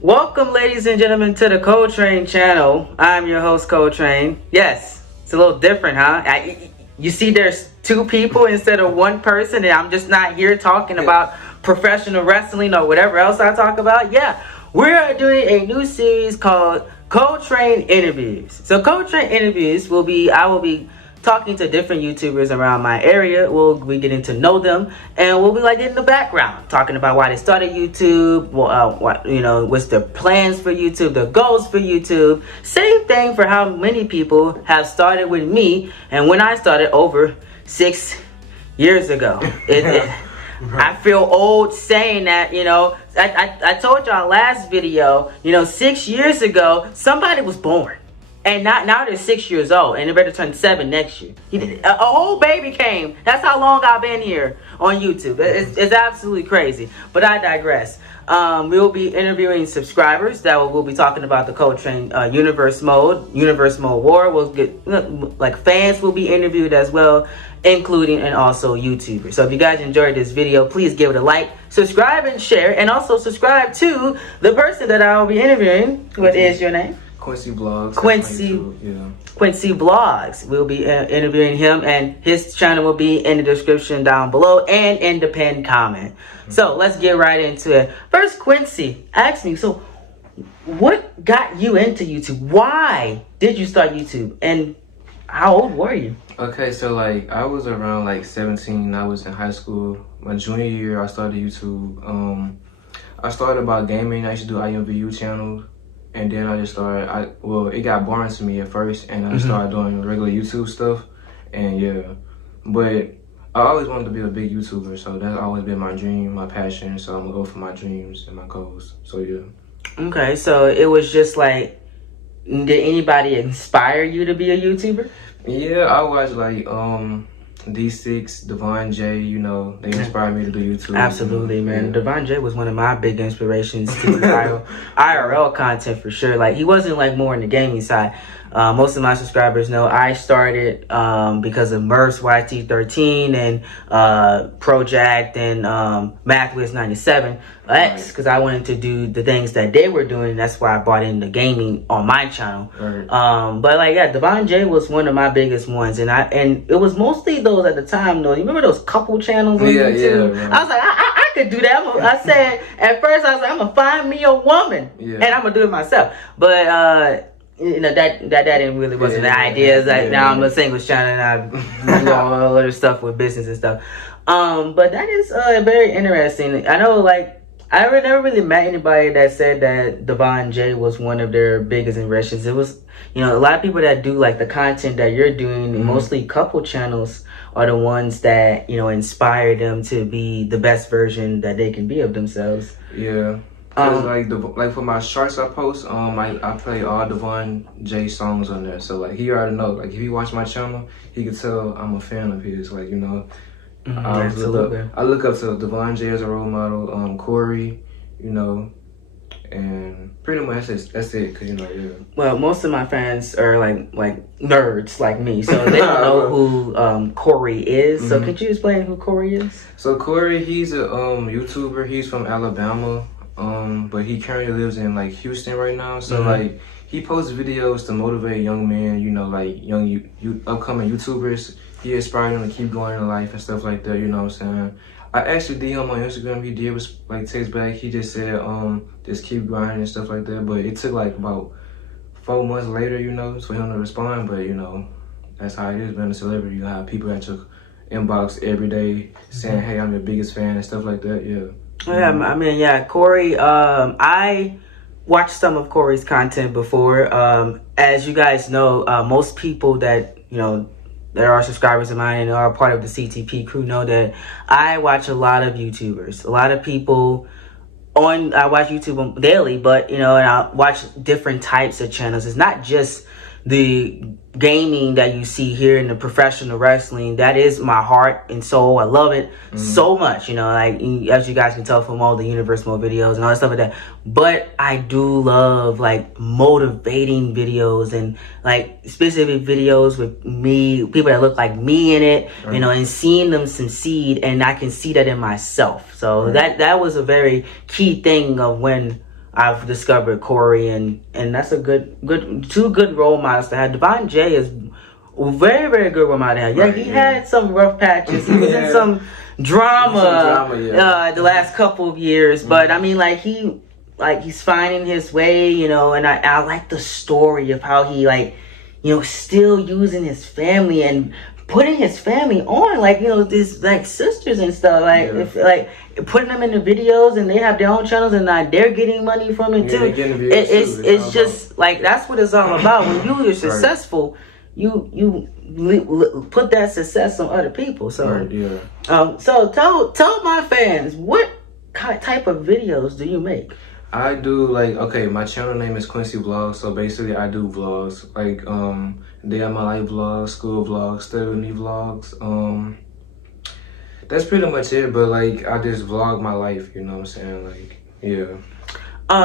Welcome, ladies and gentlemen, to the Coletrain channel. I'm your host, Coletrain. Yes, it's a little different, huh? You see, there's two people instead of one person, and I'm just not here talking about professional wrestling or whatever else I talk about. Yeah, we're doing a new series called Coletrain Interviews. So Coletrain Interviews I will be talking to different YouTubers around my area. We'll be getting to know them, and we'll be like in the background talking about why they started YouTube, what's their plans for YouTube, their goals for YouTube. Same thing for how many people have started with me, and when I started over 6 years ago. I feel old saying that, I told y'all last video, 6 years ago, somebody was born. And now they're 6 years old, and they're ready to turn 7 next year. A whole baby came. That's how long I've been here on YouTube. It's absolutely crazy. But I digress. We'll be interviewing subscribers. We'll be talking about the Coletrain Universe Mode War. We'll get fans will be interviewed as well, including and also YouTubers. So if you guys enjoyed this video, please give it a like, subscribe, and share, and also subscribe to the person that I'll be interviewing. What is your name? Quincy Vlogs. Quincy Vlogs. We'll be interviewing him, and his channel will be in the description down below and in the pinned comment. So let's get right into it. First, Quincy, ask me, so what got you into YouTube? Why did you start YouTube? And how old were you? Okay, so I was around 17. I was in high school. My junior year, I started YouTube. I started about gaming. I used to do IMVU channels. And then I just started, it got boring to me at first, and I started doing regular YouTube stuff, and yeah. But I always wanted to be a big YouTuber, so that's always been my dream, my passion, so I'm gonna go for my dreams and my goals, so yeah. Okay, so it was just did anybody inspire you to be a YouTuber? Yeah, I watched D6, Devon J, they inspired me to do YouTube. Absolutely, man. Yeah. Devon J was one of my big inspirations to IRL content for sure. He wasn't more in the gaming side. Most of my subscribers know I started because of Murph's YT13 and Project and MathWiz97 X, because I wanted to do the things that they were doing. That's why I brought in the gaming on my channel. Right. Devon J was one of my biggest ones, and it was mostly those at the time though. You remember those couple channels on YouTube? Yeah. I was like, I could do that. I said at first, I was like, I'm gonna find me a woman, and I'm gonna do it myself. But that didn't really wasn't the idea. It's now I'm a singles channel and I do all other stuff with business and stuff. But that is very interesting. I know I never really met anybody that said that Devon J was one of their biggest impressions. It was, a lot of people that do the content that you're doing, mostly couple channels, are the ones that, inspire them to be the best version that they can be of themselves. Yeah. Cause for my shorts I post, I play all Devon J songs on there. So he already know. If he watch my channel, he could tell I'm a fan of his. I look up to Devon J as a role model. Corey, and pretty much that's it. Cause yeah. Well, most of my fans are like nerds like me, so they don't know who Corey is. So could you explain who Corey is? So Corey, he's a YouTuber. He's from Alabama. But he currently lives in Houston right now. So he posts videos to motivate young men, young upcoming YouTubers. He inspired them to keep going in life and stuff like that, you know what I'm saying? I actually DM him on Instagram. He did text back. He just said just keep grinding and stuff like that. But it took about 4 months later, for him to respond. But that's how it is being a celebrity. You have people at your inbox every day saying, hey, I'm your biggest fan and stuff like that. Yeah. Yeah, Corey, I watched some of Corey's content before. As you guys know, most people that, there are subscribers of mine and are part of the CTP crew know that I watch a lot of YouTubers. A lot of people I watch YouTube daily, but, and I watch different types of channels. It's not just the gaming that you see here in the professional wrestling, that is my heart and soul. I love it so much, you know, like as you guys can tell from all the Universe Mode videos and all that stuff like that. But I do love like motivating videos and like specific videos with me, people that look like me in it, you know, and seeing them succeed, and I can see that in myself. So that was a very key thing of when I've discovered Corey, and that's a two good role models to have. Divine J is a very, very good role model. Yeah, he had some rough patches. He was in some drama, the last couple of years, but I mean, like he's finding his way, you know. And I like the story of how he, like, you know, still using his family and putting his family on, like, you know, these like sisters and stuff, like if like putting them in the videos, and they have their own channels, and they're getting money from it too. It's just like, that's what it's all about. When you're successful, you put that success on other people. So so tell my fans, what type of videos do you make? I do, like, okay, my channel name is Quincy Vlogs, so basically I do vlogs, like, day of my life vlogs, school vlogs, study with me vlogs, that's pretty much it. But like, I just vlog my life, you know what I'm saying, like, yeah.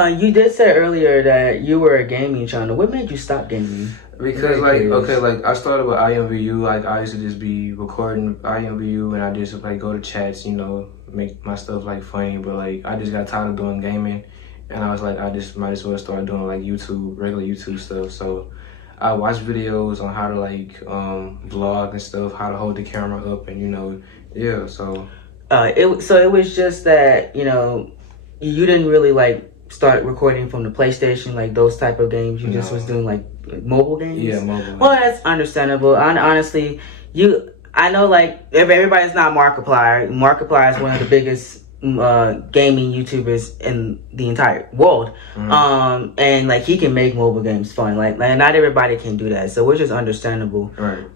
You did say earlier that you were a gaming channel. What made you stop gaming? Because like, okay, like I started with IMVU, like I used to just be recording IMVU, and I just like go to chats, you know, make my stuff like funny, but like I just got tired of doing gaming. And I was like, I just might as well start doing like YouTube, regular YouTube stuff. So I watched videos on how to like vlog and stuff, how to hold the camera up, and you know, yeah. So it was just that, you know, you didn't really like start recording from the PlayStation, like those type of games. You just was doing like mobile games. Yeah, mobile. Well, that's understandable. Honestly, I know like everybody's not Markiplier. Markiplier is one of the biggest gaming YouTubers in the entire world, and like he can make mobile games fun. Like not everybody can do that, so which is understandable.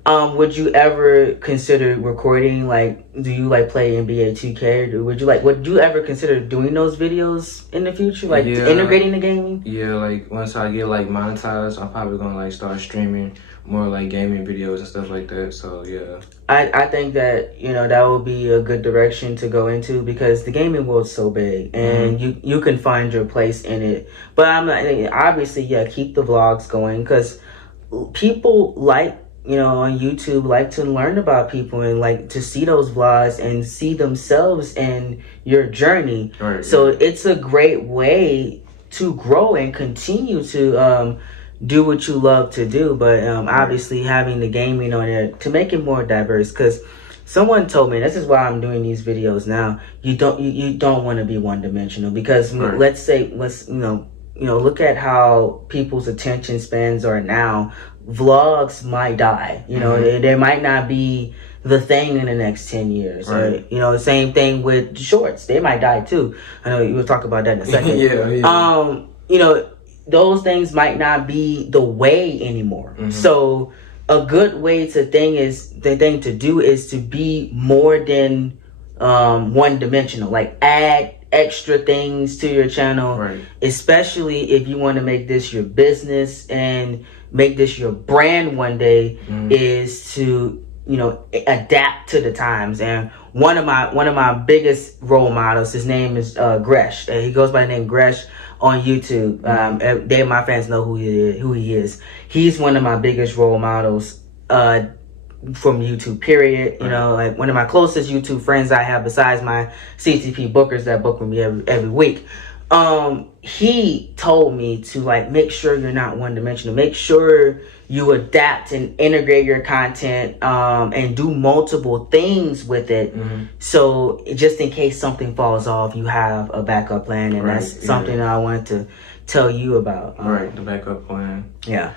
Would you ever consider recording, like, do you like play NBA 2K, or would you ever consider doing those videos in the future, like integrating the gaming? Yeah, like once I get like monetized, I'm probably gonna like start streaming more like gaming videos and stuff like that. So yeah, I think that, you know, that would be a good direction to go into, because the gaming world's so big, and you can find your place in it. But I'm not, obviously, keep the vlogs going, because people like, you know, on YouTube like to learn about people and like to see those vlogs and see themselves in your journey. So it's a great way to grow and continue to do what you love to do, but obviously having the gaming on there to make it more diverse. Because someone told me, this is why I'm doing these videos now, you don't want to be one-dimensional, because let's look at how people's attention spans are now. Vlogs might die, you know, they might not be the thing in the next 10 years. Or, you know, the same thing with shorts, they might die too. I know you will talk about that in a second. You know, those things might not be the way anymore. So a good way to do is to be more than one-dimensional. Like, add extra things to your channel, especially if you want to make this your business and make this your brand one day, is to, you know, adapt to the times. And one of my biggest role models, his name is Gresh. He goes by the name Gresh on YouTube. They, my fans, know who he is. He's one of my biggest role models from YouTube, period. You know, like one of my closest YouTube friends I have, besides my CTP bookers that book with me every week. He told me to like make sure you're not one-dimensional. Make sure you adapt and integrate your content, and do multiple things with it. So just in case something falls off, you have a backup plan, and that's something that I wanted to tell you about. The backup plan. Yeah.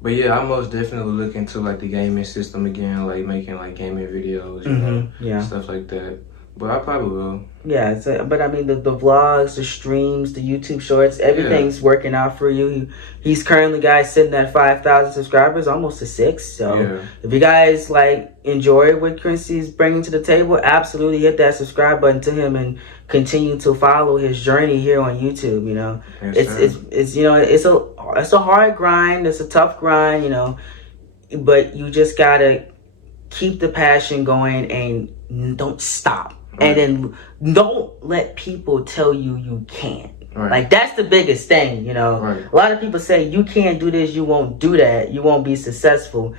But yeah, I'm most definitely looking to like the gaming system again, like making like gaming videos, you know, stuff like that. But I probably will. Yeah, but I mean, the vlogs, the streams, the YouTube shorts, everything's working out for you. He's currently, guys, sitting at 5,000 subscribers, almost to 6. So if you guys like enjoy what Quincy's bringing to the table, absolutely hit that subscribe button to him and continue to follow his journey here on YouTube. You know, it's you know, it's a hard grind, it's a tough grind. You know, but you just gotta keep the passion going and don't stop. Right. And then don't let people tell you can't. Right. Like, that's the biggest thing, you know. Right. A lot of people say you can't do this, you won't do that, you won't be successful.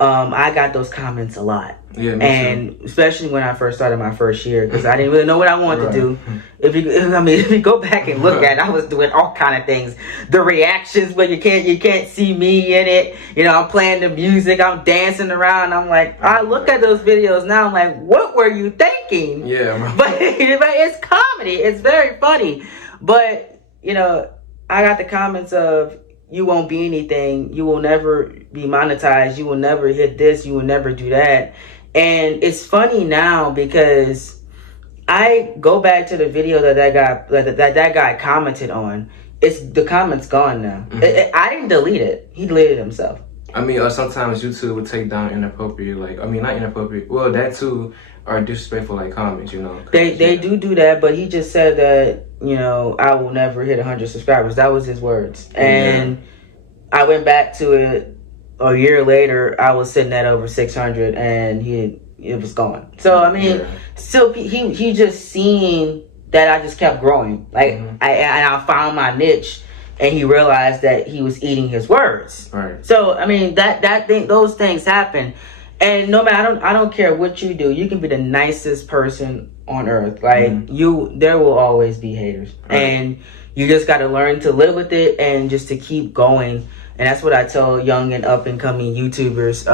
I got those comments a lot. Yeah, and too. Especially when I first started my first year, because I didn't really know what I wanted to do. If you go back and look at it, I was doing all kind of things. The reactions, but you can't see me in it. You know, I'm playing the music, I'm dancing around. I'm like, I look at those videos now, I'm like, what were you thinking? Yeah. But it's comedy. It's very funny. But, you know, I got the comments of, you won't be anything, you will never be monetized, you will never hit this, you will never do that. And it's funny now because I go back to the video that guy commented on. The comment's gone now. I didn't delete it. He deleted it himself. I mean, sometimes YouTube would take down inappropriate, not inappropriate, well, that too, are disrespectful, like, comments, you know. They do that, but he just said that, you know, I will never hit 100 subscribers. That was his words. And I went back to it a year later. I was sitting at over 600, and it was gone. So, I mean, still, he just seen that I just kept growing. Like, I found my niche. And he realized that he was eating his words. Right. So, I mean, those things happen. And no matter, I don't care what you do. You can be the nicest person on earth. Like, there will always be haters. Right. And you just got to learn to live with it and just to keep going. And that's what I tell young and up and coming YouTubers,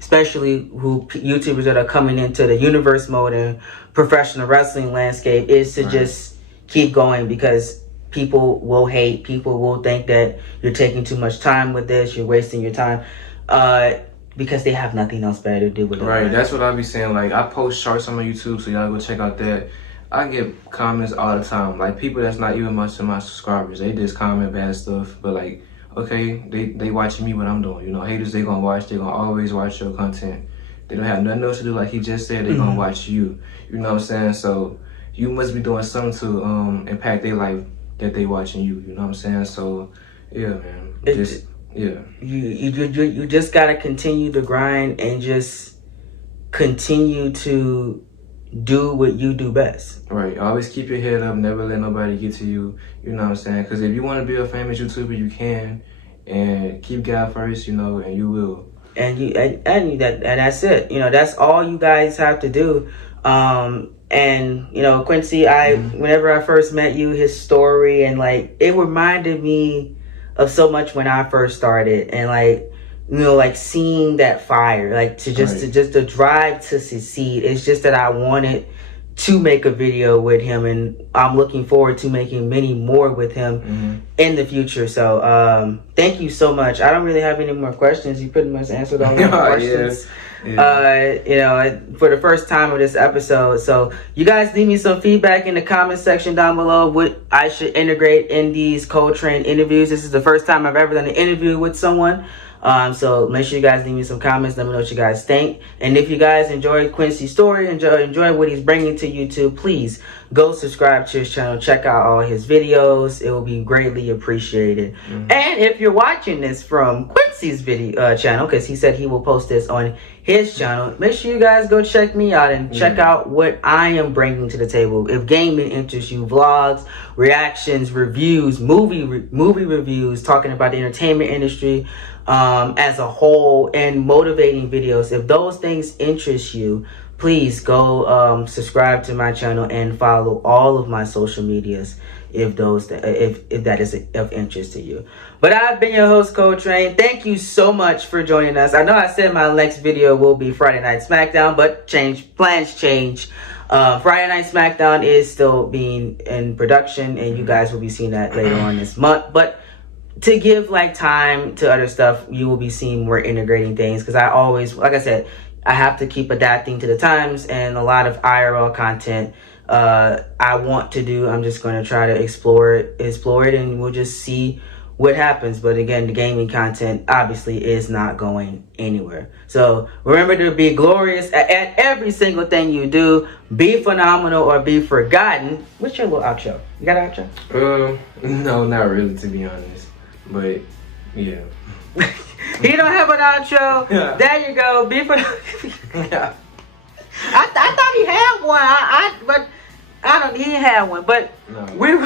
especially YouTubers that are coming into the universe mode and professional wrestling landscape, is to just keep going, because people will hate. People will think that you're taking too much time with this. You're wasting your time, because they have nothing else better to do with it. Right. That's what I be saying. Like, I post shorts on my YouTube, so y'all go check out that. I get comments all the time. Like, people that's not even much of my subscribers. They just comment bad stuff. But, like, okay, they watching me what I'm doing. You know, haters, they gonna watch. They gonna always watch your content. They don't have nothing else to do. Like he just said, they gonna watch you. You know what I'm saying? So you must be doing something to impact their life, that they watching you. You know what I'm saying? So yeah, man. You just gotta continue to grind and just continue to do what you do best. Right. Always keep your head up. Never let nobody get to you. You know what I'm saying? Because if you want to be a famous YouTuber, you can. And keep God first, you know, and you will. And that's it. You know, that's all you guys have to do. And you know, Quincy, whenever I first met you, his story, and like, it reminded me of so much when I first started, and like, you know, like seeing that fire, like to the drive to succeed. It's just that I wanted to make a video with him, and I'm looking forward to making many more with him in the future. So thank you so much. I don't really have any more questions. You pretty much answered all my questions. Yeah. You know, for the first time of this episode. So you guys leave me some feedback in the comment section down below, what I should integrate in these Coletrain interviews. This is the first time I've ever done an interview with someone. So make sure you guys leave me some comments. Let me know what you guys think. And if you guys enjoyed Quincy's story, enjoy what he's bringing to YouTube, please go subscribe to his channel. Check out all his videos. It will be greatly appreciated. And if you're watching this from Quincy's video channel, because he said he will post this on his channel, make sure you guys go check me out and check out what I am bringing to the table. If gaming interests you, vlogs, reactions, reviews, movie reviews, talking about the entertainment industry as a whole, and motivating videos, if those things interest you, please go subscribe to my channel and follow all of my social medias if that is of interest to you. But I've been your host, Coletrain. Thank you so much for joining us. I know I said my next video will be Friday Night SmackDown, but plans change. Friday Night SmackDown is still being in production, and you guys will be seeing that later on this month. But to give like time to other stuff, you will be seeing more integrating things, because I always, like I said, I have to keep adapting to the times, and a lot of IRL content I want to do. I'm just going to try to explore it, and we'll just see what happens. But again, the gaming content obviously is not going anywhere. So remember to be glorious at every single thing you do. Be phenomenal or be forgotten. What's your little outro? You got an outro? No, not really, to be honest. But yeah. He don't have an outro. Yeah. There you go. Yeah. I thought he had one. But I don't. He didn't have one. But No. we're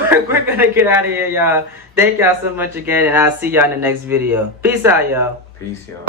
gonna get out of here, y'all. Thank y'all so much again, and I'll see y'all in the next video. Peace out, y'all. Peace, y'all.